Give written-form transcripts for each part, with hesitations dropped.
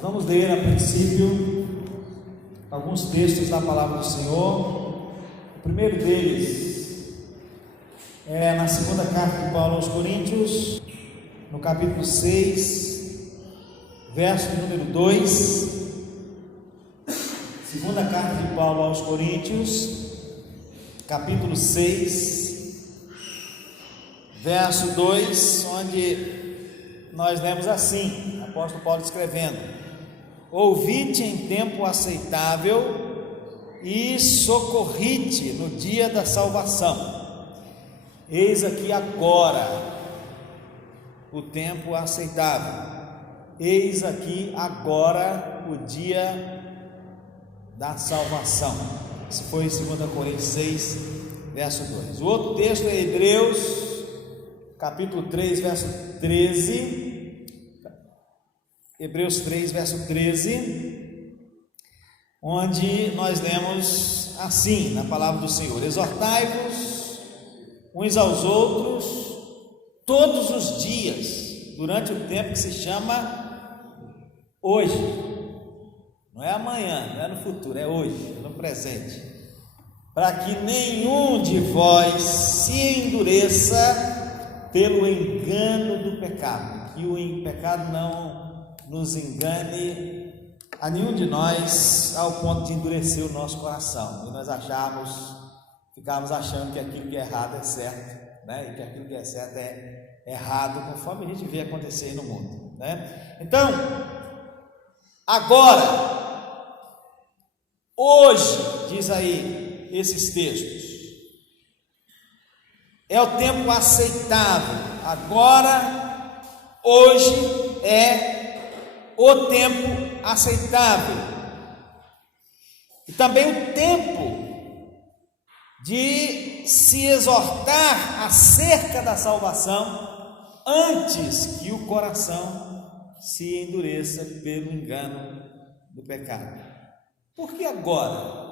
Nós vamos ler a princípio alguns textos da palavra do Senhor. O primeiro deles é na segunda carta de Paulo aos Coríntios, no capítulo 6, verso número 2. Segunda carta de Paulo aos Coríntios, capítulo 6, verso 2, onde nós lemos assim, o apóstolo Paulo escrevendo: ouvi-te em tempo aceitável e socorri-te no dia da salvação. Eis aqui agora o tempo aceitável, eis aqui agora o dia da salvação. Isso foi em 2 Coríntios 6, verso 2. O outro texto é Hebreus, capítulo 3, verso 13. Hebreus 3, verso 13, onde nós lemos assim, na palavra do Senhor: exortai-vos uns aos outros todos os dias, durante o tempo que se chama hoje. Não é amanhã, não é no futuro, é hoje, é no presente, para que nenhum de vós se endureça pelo engano do pecado, que o pecado não nos engane a nenhum de nós ao ponto de endurecer o nosso coração e nós ficamos achando que aquilo que é errado é certo, né? E que aquilo que é certo é errado, conforme a gente vê acontecer no mundo, né? Então, agora, hoje, diz aí esses textos, é o tempo aceitável. Agora, hoje é o tempo aceitável, e também o tempo de se exortar acerca da salvação, antes que o coração se endureça pelo engano do pecado. Por que agora?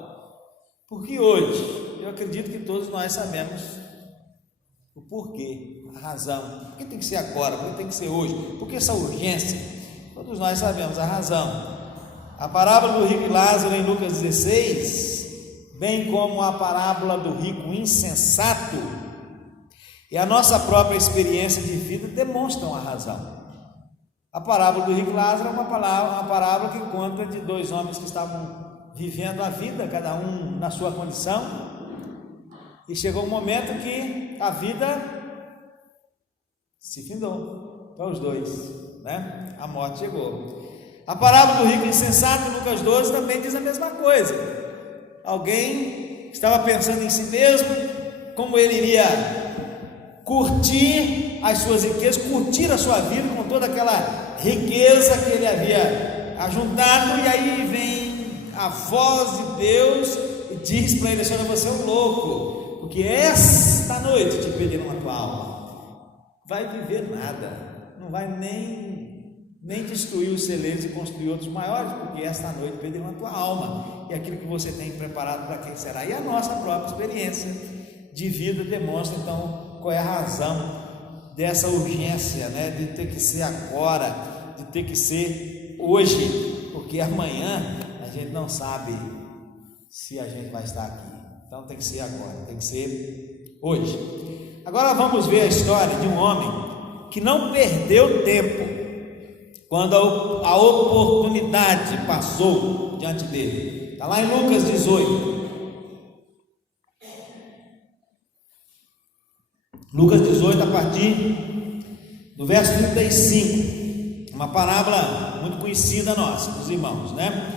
Porque hoje? Eu acredito que todos nós sabemos o porquê, a razão. Por que tem que ser agora? Por que tem que ser hoje? Por que essa urgência? Todos nós sabemos a razão. A parábola do rico e Lázaro em Lucas 16, bem como a parábola do rico insensato e a nossa própria experiência de vida demonstram a razão. A parábola do rico e Lázaro é uma parábola que conta de dois homens que estavam vivendo a vida, cada um na sua condição, e chegou um momento que a vida se findou para os dois, né? A morte chegou. A parábola do rico insensato, Lucas 12, também diz a mesma coisa. Alguém estava pensando em si mesmo, como ele iria curtir as suas riquezas, curtir a sua vida com toda aquela riqueza que ele havia ajuntado, e aí vem a voz de Deus e diz para ele assim: você é um louco, porque esta noite te pediram a tua alma. Vai viver nada, não vai nem destruir os celeiros e construir outros maiores, porque esta noite pediram a tua alma, e aquilo que você tem preparado para quem será. E a nossa própria experiência de vida demonstra então qual é a razão dessa urgência, né? De ter que ser agora, de ter que ser hoje, porque amanhã a gente não sabe se a gente vai estar aqui. Então tem que ser agora, tem que ser hoje. Agora vamos ver a história de um homem que não perdeu tempo quando a oportunidade passou diante dele. Está lá em Lucas 18. Lucas 18, a partir do verso 35. Uma parábola muito conhecida nossa, dos irmãos, né?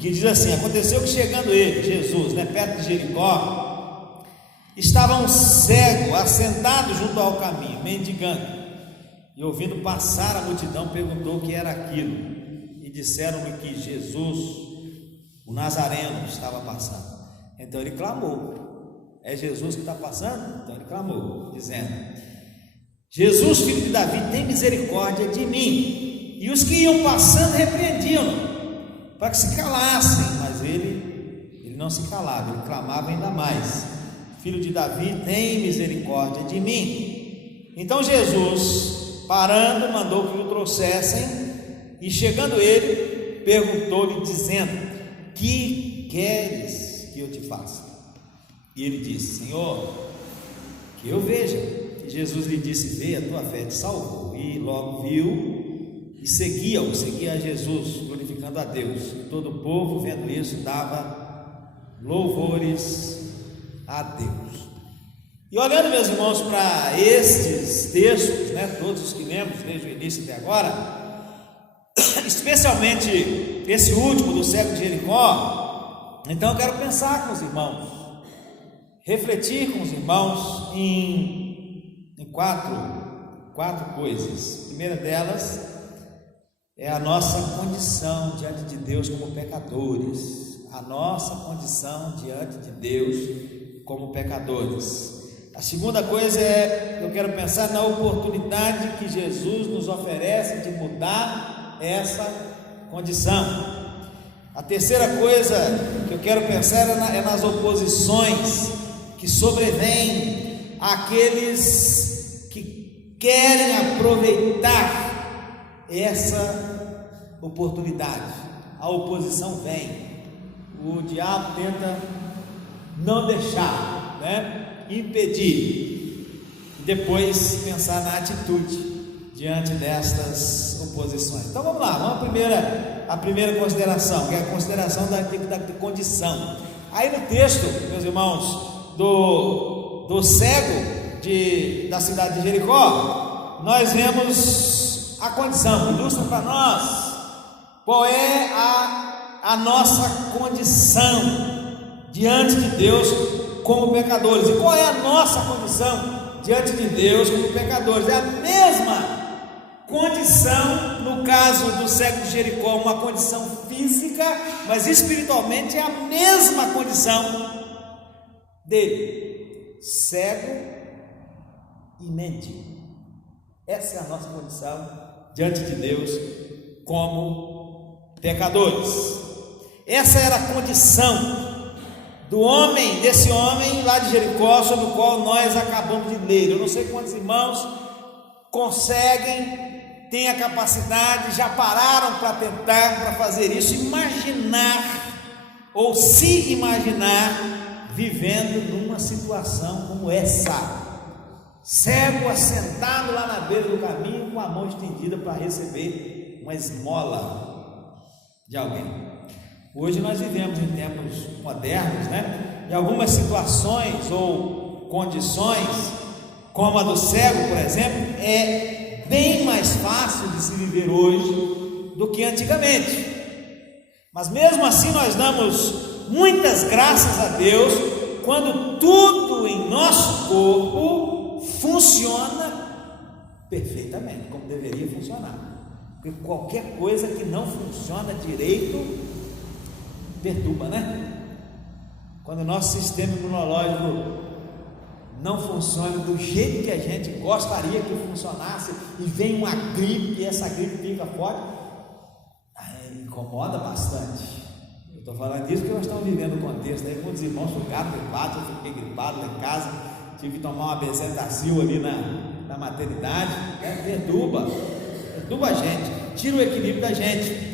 Que diz assim: aconteceu que chegando ele, Jesus, né, perto de Jericó, estava um cego assentado junto ao caminho, mendigando. E ouvindo passar a multidão, perguntou o que era aquilo. E disseram-lhe que Jesus, o Nazareno, estava passando. Então ele clamou: é Jesus que está passando? Então ele clamou, dizendo: Jesus, filho de Davi, tem misericórdia de mim. E os que iam passando repreendiam-no para que se calassem, mas ele não se calava, ele clamava ainda mais: filho de Davi, tem misericórdia de mim. Então Jesus, parando, mandou que o trouxessem, E chegando ele, perguntou-lhe, dizendo: que queres que eu te faça? E ele disse: Senhor, que eu veja. E Jesus lhe disse: vê, a tua fé te salvou. E logo viu e seguia a Jesus, glorificando a Deus. E todo o povo, vendo isso, dava louvores a Deus. E olhando, meus irmãos, para estes textos, todos os que lemos desde o início até agora, especialmente esse último do cego de Jericó, então eu quero pensar com os irmãos, refletir com os irmãos em quatro coisas. A primeira delas é a nossa condição diante de Deus como pecadores. A nossa condição diante de Deus como pecadores. A segunda coisa é, eu quero pensar na oportunidade que Jesus nos oferece de mudar essa condição. A terceira coisa que eu quero pensar é nas oposições que sobrevêm àqueles que querem aproveitar essa oportunidade. A oposição vem, o diabo tenta não deixar, impedir, e depois pensar na atitude diante destas oposições. Então vamos lá, vamos à primeira consideração, que é a consideração da condição. Aí no texto, meus irmãos, do cego da cidade de Jericó, nós vemos a condição, ilustra para nós qual é a nossa condição diante de Deus como pecadores. E qual é a nossa condição diante de Deus como pecadores? É a mesma condição, no caso do cego de Jericó, uma condição física, mas espiritualmente é a mesma condição dele, cego e mendigo. Essa é a nossa condição diante de Deus como pecadores. Essa era a condição desse homem lá de Jericó, sobre o qual nós acabamos de ler. Eu não sei quantos irmãos conseguem, têm a capacidade, já pararam para tentar, para fazer isso, imaginar ou se imaginar vivendo numa situação como essa, cego, assentado lá na beira do caminho, com a mão estendida para receber uma esmola de alguém. Hoje nós vivemos em tempos modernos, e algumas situações ou condições, como a do cego, por exemplo, é bem mais fácil de se viver hoje do que antigamente. Mas mesmo assim nós damos muitas graças a Deus quando tudo em nosso corpo funciona perfeitamente, como deveria funcionar. Porque qualquer coisa que não funciona direito perturba, Quando o nosso sistema imunológico não funciona do jeito que a gente gostaria que funcionasse, e vem uma gripe, e essa gripe fica forte, incomoda bastante. Eu estou falando disso porque nós estamos vivendo o contexto aí, muitos irmãos ficaram gripados, eu fiquei gripado lá em casa, tive que tomar uma Bezetacil ali na maternidade, perturba a gente, tira o equilíbrio da gente.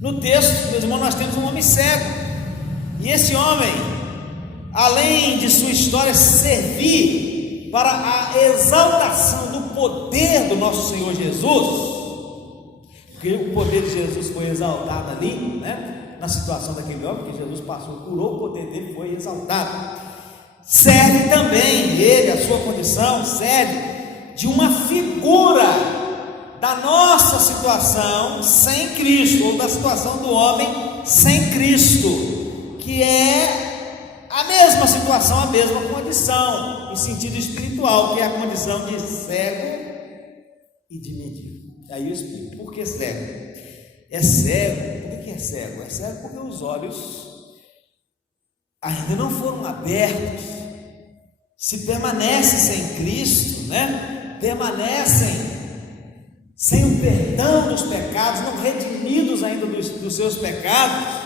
No texto, meus irmãos, nós temos um homem cego, e esse homem, além de sua história servir para a exaltação do poder do nosso Senhor Jesus, porque o poder de Jesus foi exaltado ali, na situação daquele homem, que Jesus passou, curou, o poder dele foi exaltado. Serve também ele, a sua condição, serve de uma figura da nossa situação sem Cristo, ou da situação do homem sem Cristo, que é a mesma situação, a mesma condição, em sentido espiritual, que é a condição de cego e de mendigo. Aí eu explico, por que cego? É cego, por que é cego? É cego porque os olhos ainda não foram abertos. Se permanecem sem Cristo, permanecem sem o perdão dos pecados, não redimidos ainda dos seus pecados,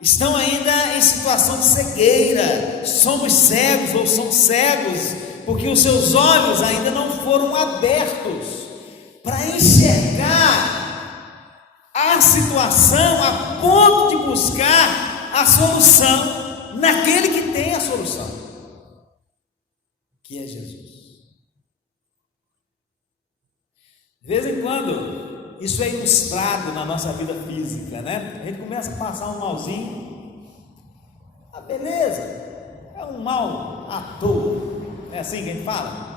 estão ainda em situação de cegueira. Somos cegos ou são cegos porque os seus olhos ainda não foram abertos para enxergar a situação a ponto de buscar a solução naquele que tem a solução, que é Jesus. De vez em quando, isso é ilustrado na nossa vida física, né? A gente começa a passar um malzinho, beleza, é um mal à toa, é assim que a gente fala?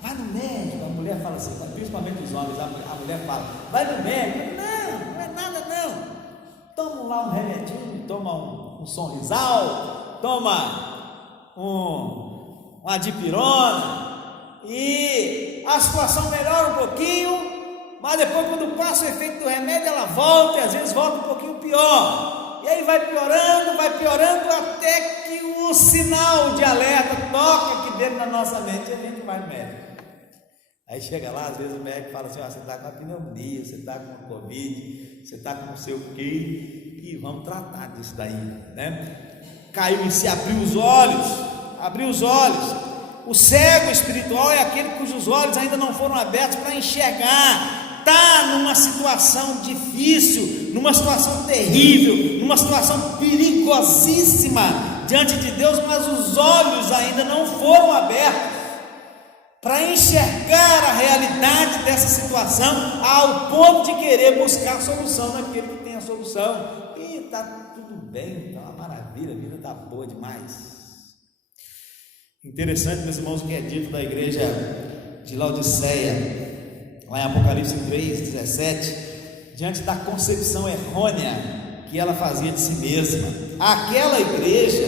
Vai no médico, a mulher fala assim, principalmente os homens, a mulher fala, vai no médico, não é nada não, toma lá um remedinho, toma um Sonrisal, toma uma dipirona, e a situação melhora um pouquinho, mas depois quando passa o efeito do remédio ela volta, e às vezes volta um pouquinho pior, e aí vai piorando até que o sinal de alerta toca aqui dentro da nossa mente e a gente vai no médico. Aí chega lá, às vezes o médico fala assim, você está com a pneumonia, você está com a Covid, você está com não sei o quê, e vamos tratar disso daí, né? Caiu em si, abriu os olhos. O cego espiritual é aquele cujos olhos ainda não foram abertos para enxergar, está numa situação difícil, numa situação terrível, numa situação perigosíssima diante de Deus, mas os olhos ainda não foram abertos para enxergar a realidade dessa situação, ao ponto de querer buscar solução naquele que tem a solução. E está tudo bem, está uma maravilha, a vida está boa demais. Interessante, meus irmãos, o que é dito da igreja de Laodiceia, lá em Apocalipse 3:17, diante da concepção errônea que ela fazia de si mesma. Aquela igreja,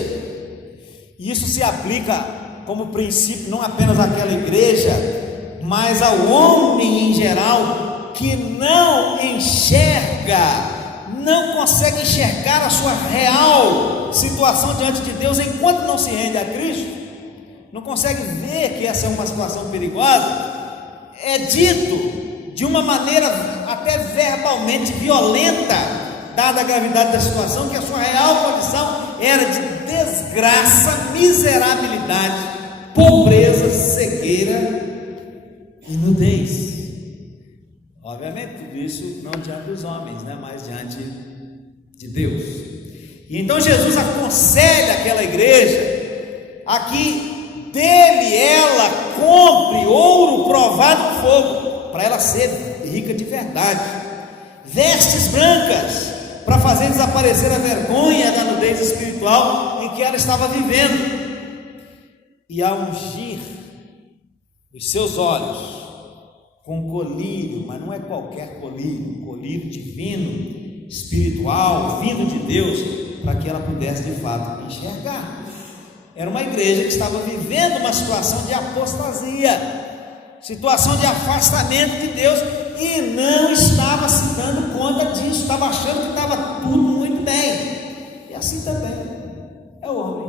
e isso se aplica como princípio não apenas àquela igreja, mas ao homem em geral, que não enxerga, não consegue enxergar a sua real situação diante de Deus enquanto não se rende a Cristo, não consegue ver que essa é uma situação perigosa. É dito de uma maneira até verbalmente violenta, dada a gravidade da situação, que a sua real condição era de desgraça, miserabilidade, pobreza, cegueira e nudez. Obviamente tudo isso não diante dos homens, né? Mas diante de Deus. E então Jesus aconselha aquela igreja a que dele ela compre ouro provado no fogo, para ela ser rica de verdade, vestes brancas para fazer desaparecer a vergonha da nudez espiritual em que ela estava vivendo, e a ungir os seus olhos com colírio, mas não é qualquer colírio, colírio divino, espiritual, vindo de Deus, para que ela pudesse de fato enxergar. Era uma igreja que estava vivendo uma situação de apostasia, situação de afastamento de Deus, e não estava se dando conta disso, estava achando que estava tudo muito bem. E assim também é o homem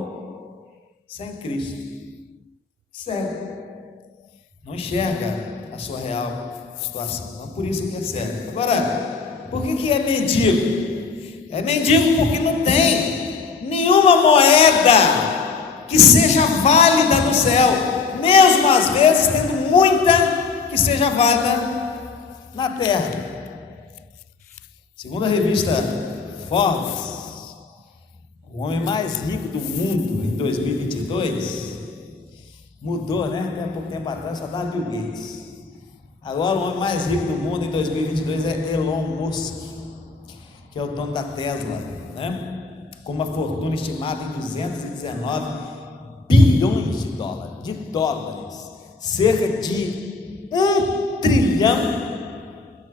sem Cristo, cego, não enxerga a sua real situação. Então, por isso que é cego. Agora, por que é mendigo? É mendigo porque não tem nenhuma moeda que seja válida no céu, mesmo às vezes tendo muita que seja válida na terra. Segundo a revista Forbes, o homem mais rico do mundo em 2022 mudou, né? Até pouco tempo atrás só dava Bill Gates. Agora o homem mais rico do mundo em 2022 é Elon Musk, que é o dono da Tesla, né? Com uma fortuna estimada em 219 bilhões de dólares, cerca de 1 trilhão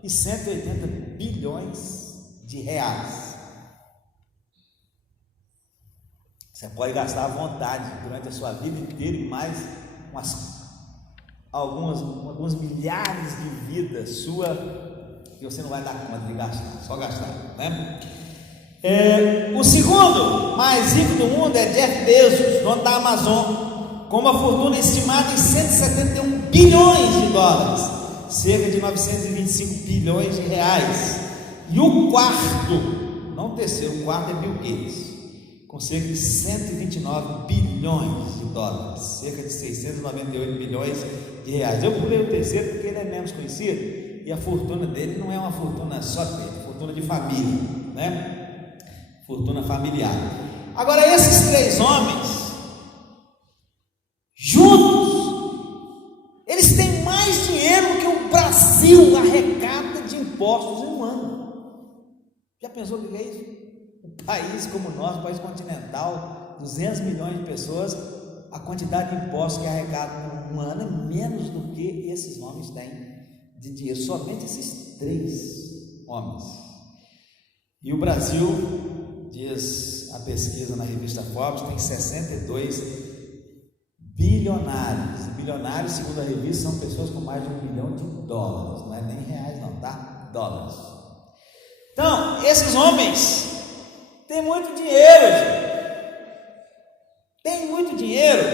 e 180 bilhões de reais. Você pode gastar à vontade durante a sua vida inteira e mais alguns milhares de vidas sua, que você não vai dar conta de gastar, só gastar, né? O segundo mais rico do mundo é Jeff Bezos, dono da Amazon, com uma fortuna estimada em 171 bilhões de dólares, cerca de 925 bilhões de reais. E o quarto, não o terceiro, o quarto é Bill Gates, com cerca de 129 bilhões de dólares, cerca de 698 bilhões de reais. Eu pulei o terceiro porque ele é menos conhecido, e a fortuna dele não é uma fortuna só dele, é fortuna de família, né? Fortuna familiar. Agora, esses 3 homens, juntos, eles têm mais dinheiro do que o Brasil arrecada de impostos em um ano. Já pensou o que é isso? Um país como o nosso, um país continental, 200 milhões de pessoas, a quantidade de impostos que é arrecada em um ano é menos do que esses homens têm de dinheiro, somente esses 3 homens. E o Brasil, diz a pesquisa na revista Forbes, tem 62 bilionários. Bilionários, segundo a revista, são pessoas com mais de $1 bilhão, não é nem reais não, tá? Dólares. Então, esses homens têm muito dinheiro, gente. Tem muito dinheiro,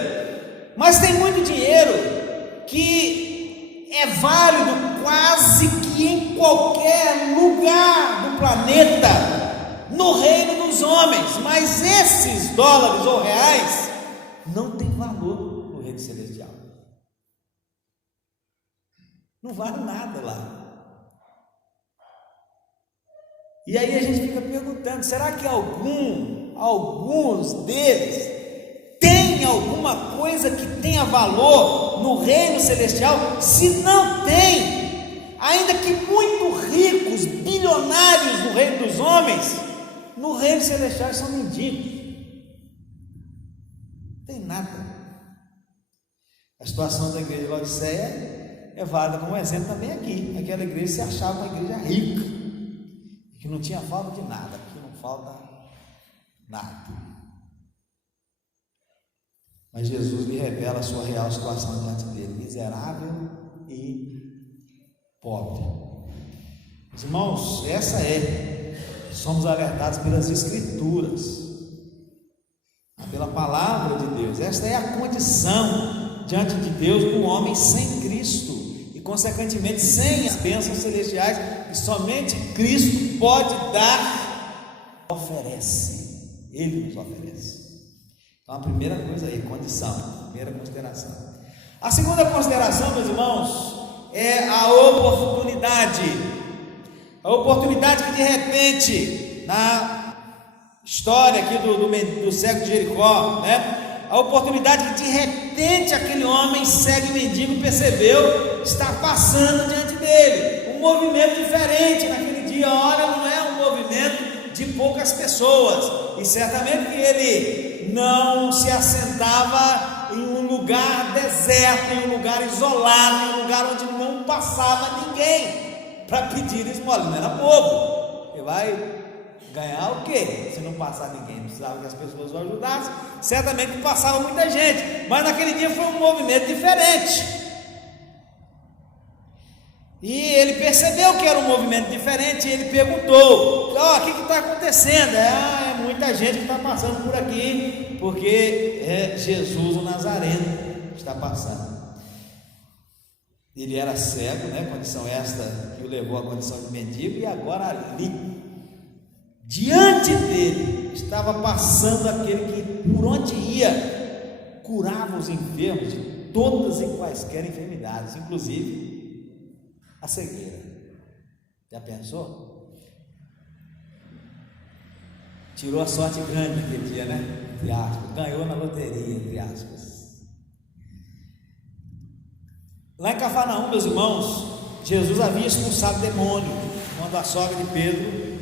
mas tem muito dinheiro que é válido quase que em qualquer lugar do planeta, no reino dos homens, mas esses dólares ou reais não tem valor no reino celestial, não vale nada lá. E aí a gente fica perguntando, será que alguns deles tem alguma coisa que tenha valor no reino celestial? Se não tem, ainda que muito ricos, bilionários no reino dos homens, no reino celestial são mendigos, não tem nada. A situação da igreja de Laodiceia é válida como exemplo também aqui. Aquela igreja se achava uma igreja rica, que não tinha falta de nada, que não falta nada. Mas Jesus lhe revela a sua real situação diante dele, miserável e pobre. Meus irmãos, somos alertados pelas Escrituras, pela palavra de Deus. Esta é a condição diante de Deus do homem sem Cristo e, consequentemente, sem as bênçãos celestiais que somente Cristo pode dar, oferece. Ele nos oferece. Então, a primeira coisa aí, condição, primeira consideração. A segunda consideração, meus irmãos, é a oportunidade. A oportunidade que de repente, na história aqui do cego de Jericó, né? A oportunidade que de repente aquele homem cego e mendigo percebeu estar passando diante dele. Um movimento diferente naquele dia. Olha, não é um movimento de poucas pessoas. E certamente que ele não se assentava em um lugar deserto, em um lugar isolado, em um lugar onde não passava ninguém para pedir esmola. Não era bobo. Ele vai ganhar o quê? Se não passar ninguém, precisava que as pessoas o ajudassem. Certamente passava muita gente, mas naquele dia foi um movimento diferente. E ele percebeu que era um movimento diferente, e ele perguntou: o que está acontecendo? É muita gente que está passando por aqui, porque é Jesus o Nazareno que está passando. Ele era cego, né? Condição esta que o levou à condição de mendigo, e agora ali, diante dele, estava passando aquele que, por onde ia, curava os enfermos de todas e quaisquer enfermidades, inclusive a cegueira. Já pensou? Tirou a sorte grande naquele dia, né? Entre aspas, ganhou na loteria, entre aspas. Lá em Cafarnaum, meus irmãos, Jesus havia expulsado demônio quando a sogra de Pedro,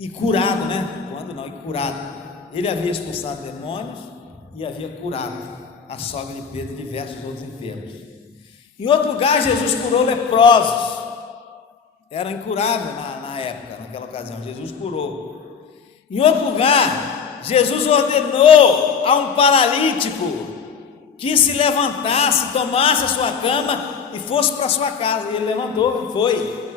e curado, né? Quando não, e curado. Ele havia expulsado demônios e havia curado a sogra de Pedro e diversos outros enfermos. Em outro lugar, Jesus curou leprosos. Era incurável na época, naquela ocasião. Jesus curou. Em outro lugar, Jesus ordenou a um paralítico que se levantasse, tomasse a sua cama e fosse para sua casa. E ele levantou e foi.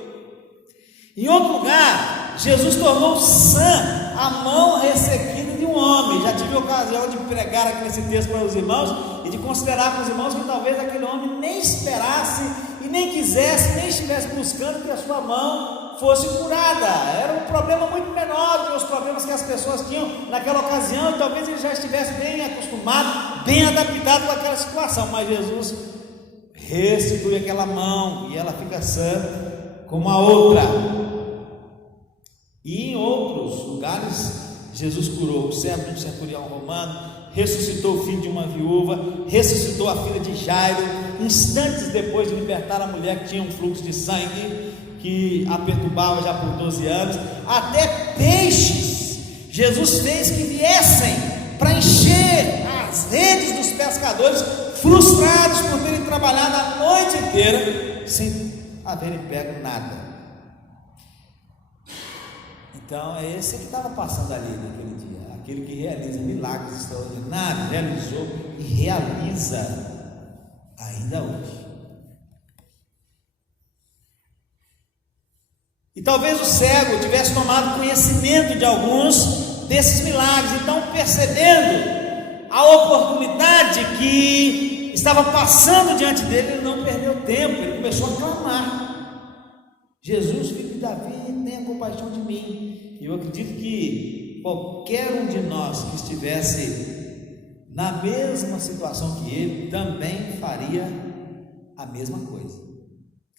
Em outro lugar, Jesus tornou sã a mão ressequida de um homem. Já tive a ocasião de pregar aqui nesse texto para os irmãos e de considerar para os irmãos que talvez aquele homem nem esperasse e nem quisesse, nem estivesse buscando que a sua mão fosse curada. Era um problema muito menor do que os problemas que as pessoas tinham naquela ocasião, e talvez ele já estivesse bem acostumado, bem adaptado com aquela situação. Mas Jesus restitui aquela mão e ela fica sã como a outra. E em outros lugares, Jesus curou o servo de um centurião romano, ressuscitou o filho de uma viúva, ressuscitou a filha de Jairo, instantes depois de libertar a mulher que tinha um fluxo de sangue, que a perturbava já por 12 anos. Até peixes Jesus fez que viessem para encher as redes dos pescadores, frustrados por terem trabalhado a noite inteira sem haverem pego nada. Então é esse que estava passando ali naquele dia, aquele que realiza milagres extraordinários, realizou e realiza ainda hoje. E talvez o cego tivesse tomado conhecimento de alguns desses milagres, então, percebendo a oportunidade que estava passando diante dele, ele não perdeu tempo, ele começou a clamar: Jesus, filho de Davi, tenha compaixão de mim. Eu acredito que qualquer um de nós que estivesse na mesma situação que ele também faria a mesma coisa,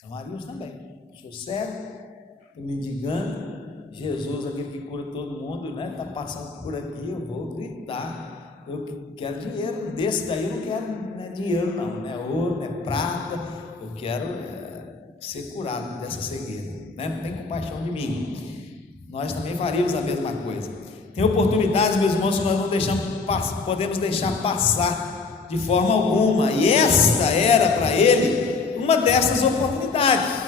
clamaríamos também. Sou cego, estou mendigando, Jesus, aquele que cura todo mundo, né? Está passando por aqui, eu vou gritar: eu quero dinheiro, desse daí eu não quero, não é dinheiro não é ouro, não é prata, eu quero ser curado dessa cegueira, né? Tem compaixão de mim. Nós também faríamos a mesma coisa. Tem oportunidades, meus irmãos, que nós não podemos deixar passar de forma alguma, e esta era para ele uma dessas oportunidades.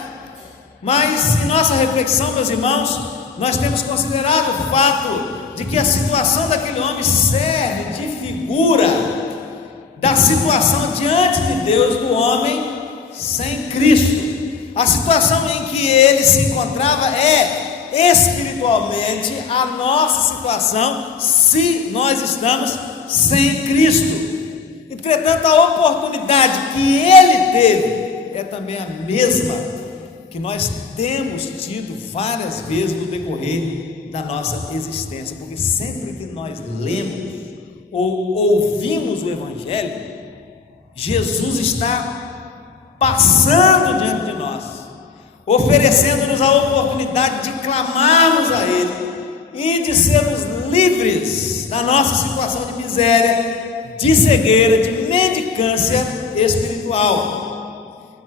Mas em nossa reflexão, meus irmãos, nós temos considerado o fato de que a situação daquele homem serve de figura da situação diante de Deus do homem sem Cristo. A situação em que ele se encontrava é espiritualmente a nossa situação se nós estamos sem Cristo. Entretanto, a oportunidade que ele teve é também a mesma que nós temos tido várias vezes no decorrer da nossa existência, porque sempre que nós lemos ou ouvimos o Evangelho, Jesus está passando diante de nós, oferecendo-nos a oportunidade de clamarmos a Ele e de sermos livres da nossa situação de miséria, de cegueira, de mendicância espiritual.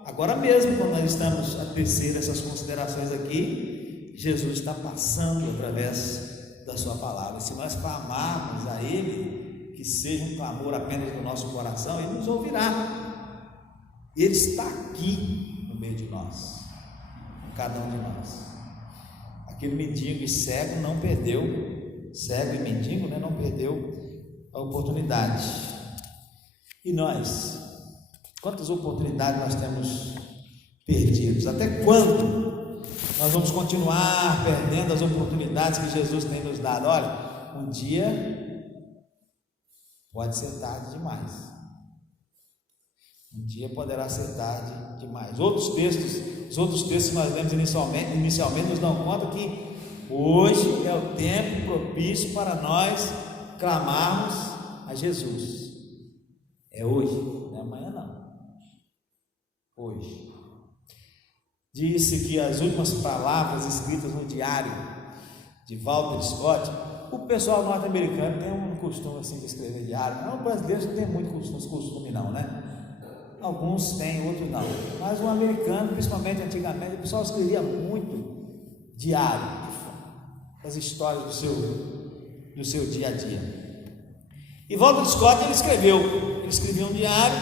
Agora mesmo, quando nós estamos a tecer essas considerações aqui, Jesus está passando através da sua palavra. Se nós clamarmos a Ele, que seja um clamor apenas no nosso coração, Ele nos ouvirá. Ele está aqui no meio de nós, cada um de nós. Aquele mendigo e cego não perdeu, cego e mendigo, né, não perdeu a oportunidade. E nós, quantas oportunidades nós temos perdidos? Até quando nós vamos continuar perdendo as oportunidades que Jesus tem nos dado? Olha, um dia pode ser tarde demais. Um dia poderá ser tarde demais. Os outros textos que nós lemos inicialmente nos dão conta que hoje é o tempo propício para nós clamarmos a Jesus. É hoje, não é amanhã não. Hoje. Disse que as últimas palavras escritas no diário de Walter Scott, o pessoal norte-americano tem um costume assim de escrever diário. Não, o brasileiro não tem muito costume não, né? Alguns têm, outros não. Mas o americano, principalmente antigamente, o pessoal escrevia muito diário, as histórias do seu dia a dia. E Walter Scott ele escreveu um diário,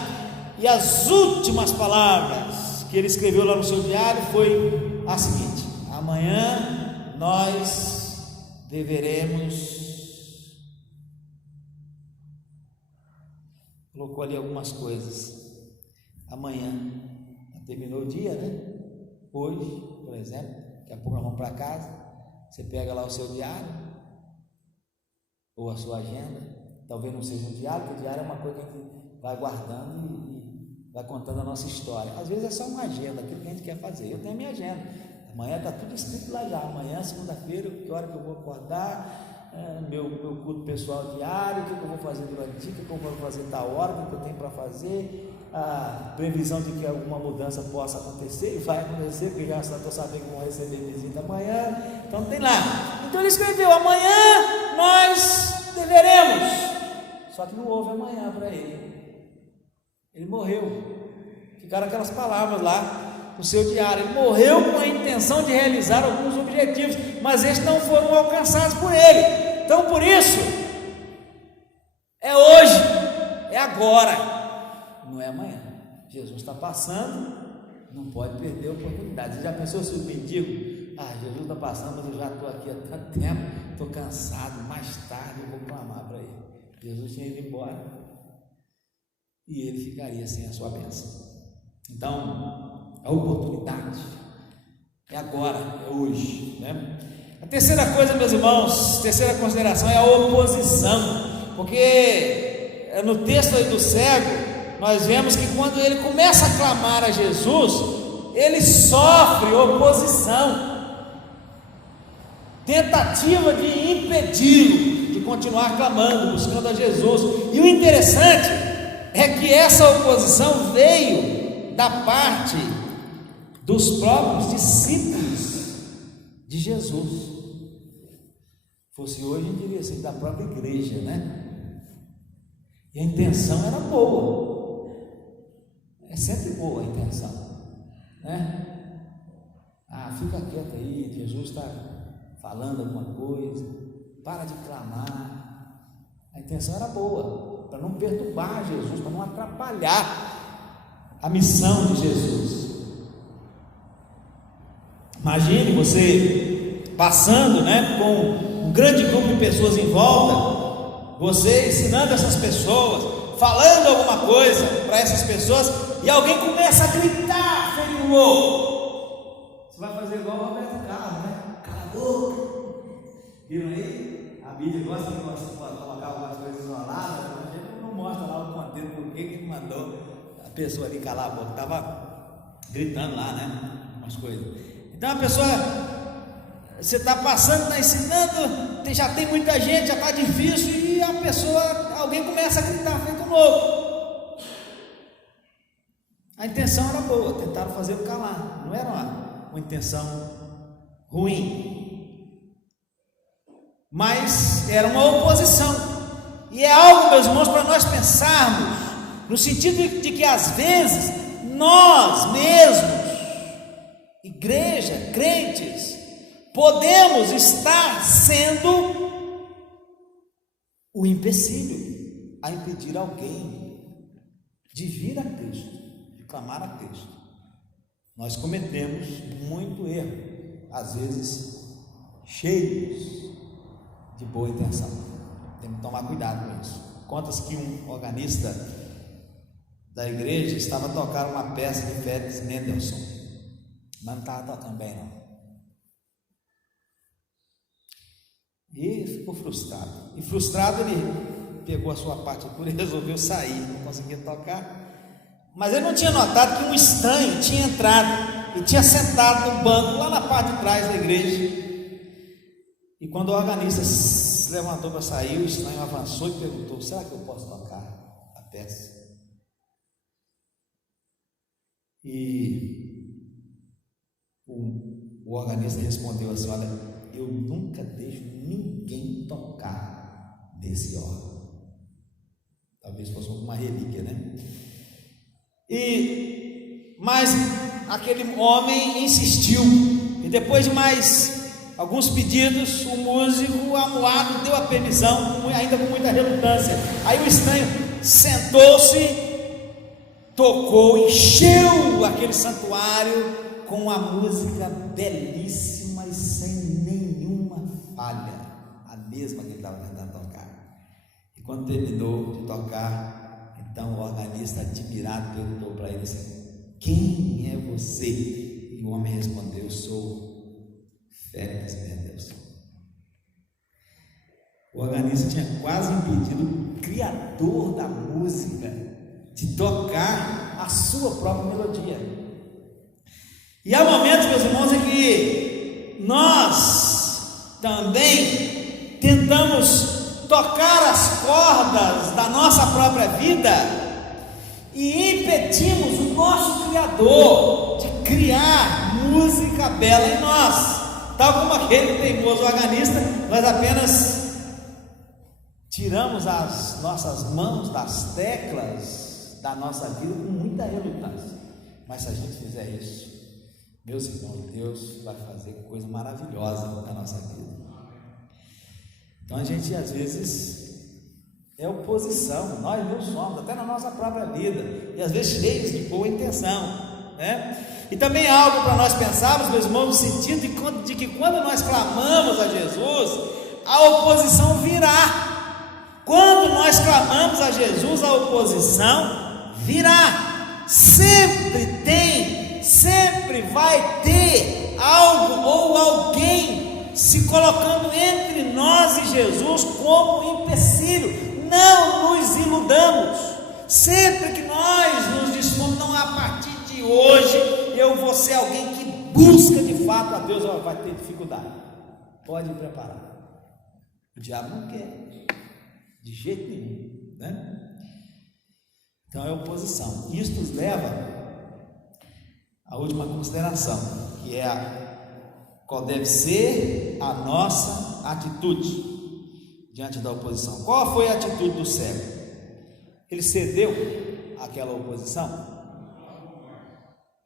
e as últimas palavras que ele escreveu lá no seu diário foi a seguinte: amanhã nós deveremos, colocou ali algumas coisas. Amanhã, terminou o dia, né? Hoje, por exemplo, daqui a pouco nós vamos para casa, você pega lá o seu diário, ou a sua agenda, talvez não seja um diário, porque o diário é uma coisa que a gente vai guardando e vai contando a nossa história. Às vezes é só uma agenda, aquilo que a gente quer fazer. Eu tenho a minha agenda, amanhã está tudo escrito lá já, amanhã, segunda-feira, que hora que eu vou acordar, meu culto pessoal diário, o que eu vou fazer durante o dia, o que eu vou fazer tal hora, o que eu tenho para fazer. a previsão de que alguma mudança possa acontecer, e vai acontecer, porque já estou sabendo que vão receber visita amanhã, então tem lá. Então ele escreveu: amanhã nós deveremos, só que não houve amanhã para ele morreu, ficaram aquelas palavras lá no seu diário, ele morreu com a intenção de realizar alguns objetivos, mas estes não foram alcançados por ele. Então por isso, é hoje, é agora, não é amanhã. Jesus está passando, não pode perder a oportunidade. Você já pensou se o mendigo, Jesus está passando, mas eu já estou aqui há tanto tempo, estou cansado, mais tarde eu vou clamar para ele. Jesus tinha ido embora e ele ficaria sem a sua bênção. Então, a oportunidade é agora, é hoje, né? A terceira coisa, meus irmãos, terceira consideração é a oposição, porque no texto aí do cego, nós vemos que quando ele começa a clamar a Jesus, ele sofre oposição, tentativa de impedi-lo de continuar clamando, buscando a Jesus. E o interessante é que essa oposição veio da parte dos próprios discípulos de Jesus. Fosse hoje, eu diria assim, da própria igreja, né? E a intenção era boa. É sempre boa a intenção, né? Fica quieto aí, Jesus está falando alguma coisa, para de clamar. A intenção era boa, para não perturbar Jesus, para não atrapalhar a missão de Jesus. Imagine você passando, né, com um grande grupo de pessoas em volta, você ensinando essas pessoas, falando alguma coisa para essas pessoas, e alguém começa a gritar feito um louco. Você vai fazer igual o Roberto Carlos, né? Cala a boca. Viram aí? A Bíblia gosta de colocar algumas coisas isoladas, mas a gente não mostra lá o contexto, por que mandou a pessoa ali calar a boca. Estava gritando lá, né? Umas coisas. Então a pessoa, você está passando, está ensinando, já tem muita gente, já está difícil, e a pessoa, alguém começa a gritar feito um louco. A intenção era boa, tentaram fazer o calar, não era uma intenção ruim, mas era uma oposição, e é algo, meus irmãos, para nós pensarmos, no sentido de que às vezes nós mesmos, igreja, crentes, podemos estar sendo o empecilho a impedir alguém de vir a Cristo, clamar a Cristo. Nós cometemos muito erro, às vezes cheios de boa intenção. Temos que tomar cuidado com isso. Conta-se que um organista da igreja estava tocando uma peça de Felix Mendelssohn, mas não estava tocando bem não, e ficou frustrado. E frustrado, ele pegou a sua partitura e resolveu sair, não conseguia tocar. Mas ele não tinha notado que um estranho tinha entrado e tinha sentado no banco lá na parte de trás da igreja. E quando o organista se levantou para sair, o estranho avançou e perguntou: será que eu posso tocar a peça? E o organista respondeu assim: olha, eu nunca deixo ninguém tocar nesse órgão. Talvez fosse uma relíquia, né? Mas aquele homem insistiu, e depois de mais alguns pedidos, o músico amuado deu a permissão, ainda com muita relutância. Aí o estranho sentou-se, tocou, encheu aquele santuário com uma música belíssima e sem nenhuma falha, a mesma que ele estava tentando tocar. E quando terminou de tocar, então o organista, admirado, perguntou para ele assim: quem é você? E o homem respondeu: sou Felix Mendelssohn. O organista tinha quase impedido o criador da música de tocar a sua própria melodia. E há momentos, meus irmãos, em que nós também tentamos tocar as cordas da nossa própria vida e impedimos o nosso Criador de criar música bela em nós. Tal como aquele teimoso organista, nós apenas tiramos as nossas mãos das teclas da nossa vida com muita relutância. Mas se a gente fizer isso, meus irmãos, Deus vai fazer coisa maravilhosa na nossa vida. Então a gente às vezes é oposição, nós não somos, até na nossa própria vida, e às vezes cheios de boa intenção, né? E também algo para nós pensarmos, meus irmãos, no sentido de que quando nós clamamos a Jesus, a oposição virá. Quando nós clamamos a Jesus, a oposição virá. Sempre vai ter algo ou alguém se colocando entre nós e Jesus como um empecilho. Não nos iludamos. Sempre que nós nos dispomos, não, a partir de hoje eu vou ser alguém que busca de fato a Deus, vai ter dificuldade. Pode preparar. O diabo não quer, de jeito nenhum, né? Então é oposição. Isso nos leva à última consideração, que é qual deve ser a nossa atitude diante da oposição. Qual foi a atitude do cego? Ele cedeu àquela oposição?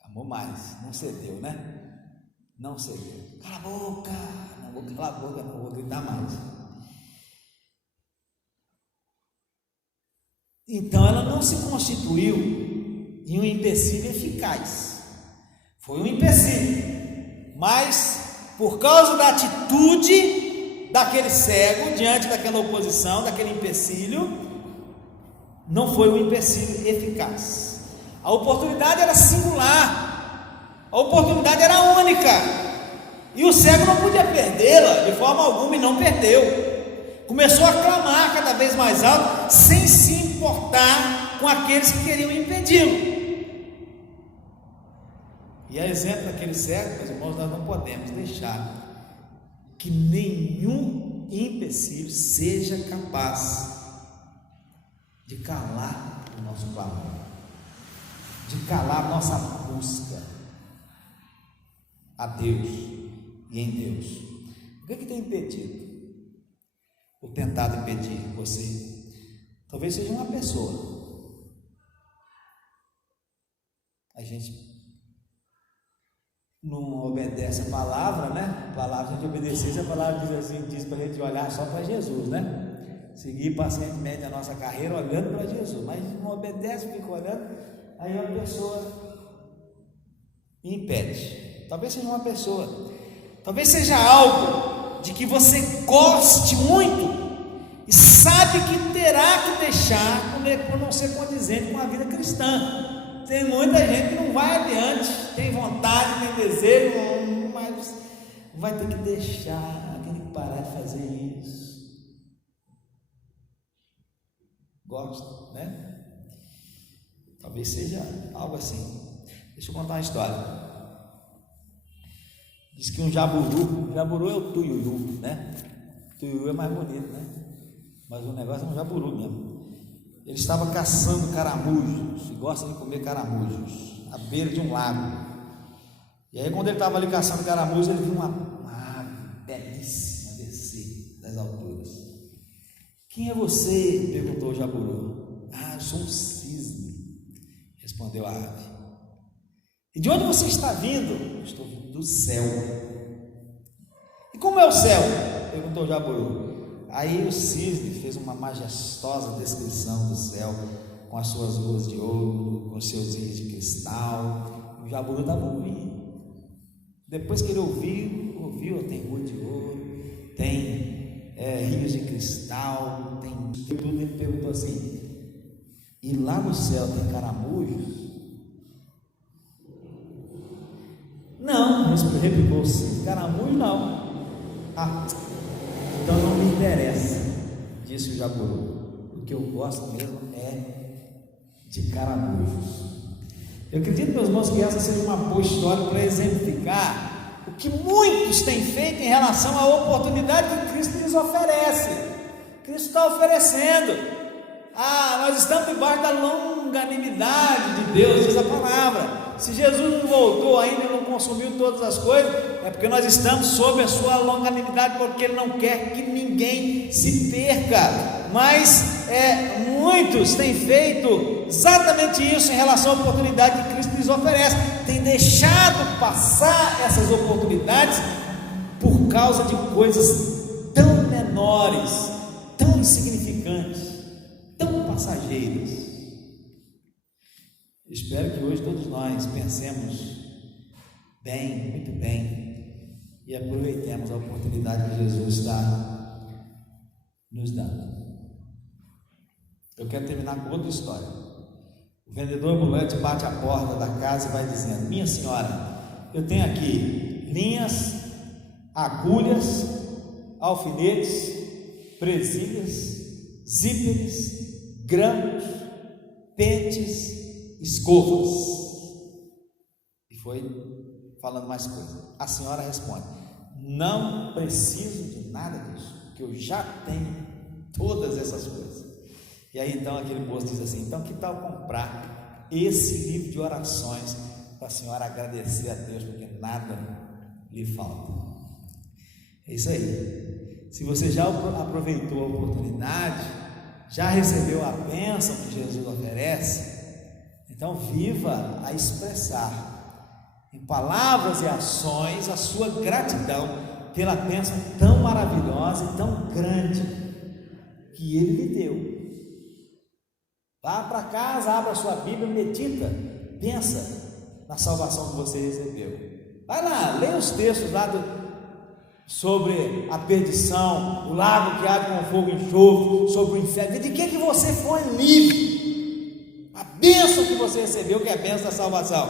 Amou mais, não cedeu, né? Não cedeu. Cala a boca, não vou calar a boca, não vou gritar mais. Então ela não se constituiu em um empecilho eficaz. Foi um empecilho, mas por causa da atitude daquele cego diante daquela oposição, daquele empecilho, não foi um empecilho eficaz. A oportunidade era singular, a oportunidade era única, e o cego não podia perdê-la de forma alguma, e não perdeu. Começou a clamar cada vez mais alto, sem se importar com aqueles que queriam impedi-lo. E a exemplo daquele cego, meus irmãos, nós não podemos deixar que nenhum empecilho seja capaz de calar o nosso clamor, de calar nossa busca a Deus e em Deus. O que tem impedido? Ou tentado impedir você? Talvez seja uma pessoa. A gente não obedece a palavra, né? A palavra, se a gente obedecesse, a palavra diz assim, diz para a gente olhar só para Jesus, né? Seguir pacientemente a nossa carreira olhando para Jesus, mas não obedece, fica olhando, aí a pessoa impede. Talvez seja uma pessoa, talvez seja algo de que você goste muito e sabe que terá que deixar por não ser condizente com a vida cristã. Tem muita gente que não vai adiante, tem vontade, tem desejo, mas vai ter que deixar, tem que parar de fazer isso. Gosta, né? Talvez seja algo assim. Deixa eu contar uma história. Diz que um jaburu é o tuiuiu, né? Tuiuiu é mais bonito, né? Mas o negócio é um jaburu mesmo. Ele estava caçando caramujos, e gosta de comer caramujos, à beira de um lago. E aí, quando ele estava ali caçando caramujos, ele viu uma ave belíssima descer das alturas. Quem é você? Perguntou o jaburu. Eu sou um cisne, respondeu a ave. E de onde você está vindo? Estou vindo do céu. E como é o céu? Perguntou o jaburu. Aí o cisne fez uma majestosa descrição do céu, com as suas ruas de ouro, com seus rios de cristal. O jaburu estava ouvindo. Depois que ele ouviu, tem rua de ouro, tem rios de cristal, tem tudo. Ele perguntou assim: e lá no céu tem caramujos? Não, replicou o cisne. Caramujo não. Então não me interessa, disse o jaburu. O que eu gosto mesmo é de caramujos. Eu acredito, meus irmãos, que essa seja uma boa história para exemplificar o que muitos têm feito em relação à oportunidade que Cristo lhes oferece. Cristo está oferecendo. Nós estamos debaixo da longanimidade de Deus, diz a palavra. Se Jesus não voltou ainda, não consumiu todas as coisas, é porque nós estamos sob a sua longanimidade, porque Ele não quer que ninguém se perca. Mas muitos têm feito exatamente isso em relação à oportunidade que Cristo lhes oferece, têm deixado passar essas oportunidades por causa de coisas tão menores, tão insignificantes, tão passageiras. Espero que hoje todos nós pensemos bem, muito bem, e aproveitemos a oportunidade que Jesus está nos dando. Eu quero terminar com outra história. O vendedor ambulante bate a porta da casa e vai dizendo: minha senhora, eu tenho aqui linhas, agulhas, alfinetes, presilhas, zíperes, grampos, pentes, escovas. E foi falando mais coisas. A senhora responde: não preciso de nada disso, porque eu já tenho todas essas coisas. E aí então aquele moço diz assim: então que tal comprar esse livro de orações para a senhora agradecer a Deus porque nada lhe falta. É isso aí. Se você já aproveitou a oportunidade, já recebeu a bênção que Jesus oferece, então viva a expressar em palavras e ações a sua gratidão pela bênção tão maravilhosa e tão grande que Ele lhe deu. Vá para casa, abra a sua Bíblia, medita, pensa na salvação que você recebeu. Vai lá, leia os textos lá sobre a perdição, o lago que arde com fogo e enxofre, sobre o inferno. De que você foi livre? A bênção que você recebeu, que é a bênção da salvação.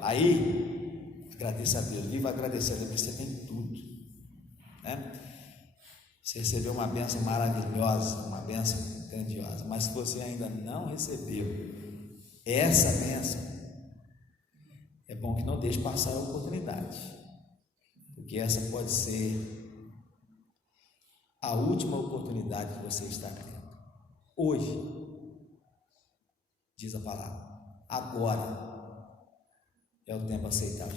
Aí, agradeça a Deus, viva agradecendo, porque você tem tudo, né? Você recebeu uma bênção maravilhosa, uma bênção grandiosa, mas se você ainda não recebeu essa bênção, é bom que não deixe passar a oportunidade, porque essa pode ser a última oportunidade que você está tendo. Hoje, diz a palavra, agora é o tempo aceitável.